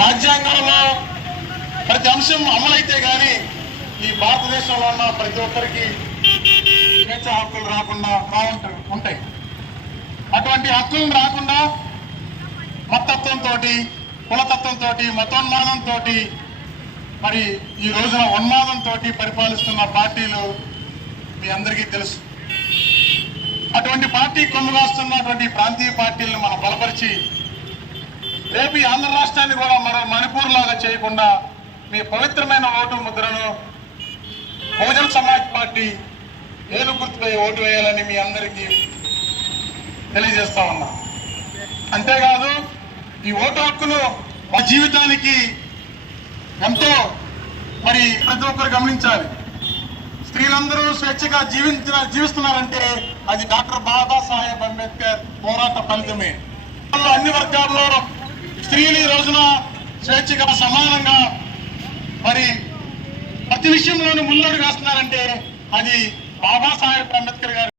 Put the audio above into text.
రాజ్యాంగంలో ప్రతి అంశం అమలైతే గాని ఈ భారతదేశంలో ఉన్న ప్రతి ఒక్కరికి స్వేచ్ఛ హక్కులు రాకుండా ఉంటాయి. అటువంటి హక్కులు రాకుండా మతత్వంతో, కులతత్వంతో, మతోన్మాదంతో, మరి ఈ రోజున ఉన్మాదంతో పరిపాలిస్తున్న పార్టీలు మీ అందరికీ తెలుసు. అటువంటి పార్టీ కొమ్ముగాస్తున్నటువంటి ప్రాంతీయ పార్టీలను మనం బలపరిచి రేపు ఈ ఆంధ్ర రాష్ట్రాన్ని కూడా మరో మణిపూర్ లాగా చేయకుండా మీ పవిత్రమైన ఓటు ముద్రను బహుజన్ సమాజ్ పార్టీ ఏలు గుర్తుపై ఓటు వేయాలని మీ అందరికీ తెలియజేస్తా ఉన్నా. అంతేకాదు ఈ ఓటు హక్కును మా జీవితానికి ఎంతో మరి ప్రతి ఒక్కరు గమనించాలి. స్త్రీలందరూ స్వేచ్ఛగా జీవిస్తున్నారంటే అది డాక్టర్ బాబాసాహెబ్ అంబేద్కర్ పోరాట ఫలితమే. అన్ని వర్గాల్లో స్త్రీలు ఈ రోజున స్వేచ్ఛగా సమానంగా మరి ప్రతి విషయంలోనూ ముందడుగు వేస్తున్నారంటే అది బాబాసాహెబ్ అంబేద్కర్ గారు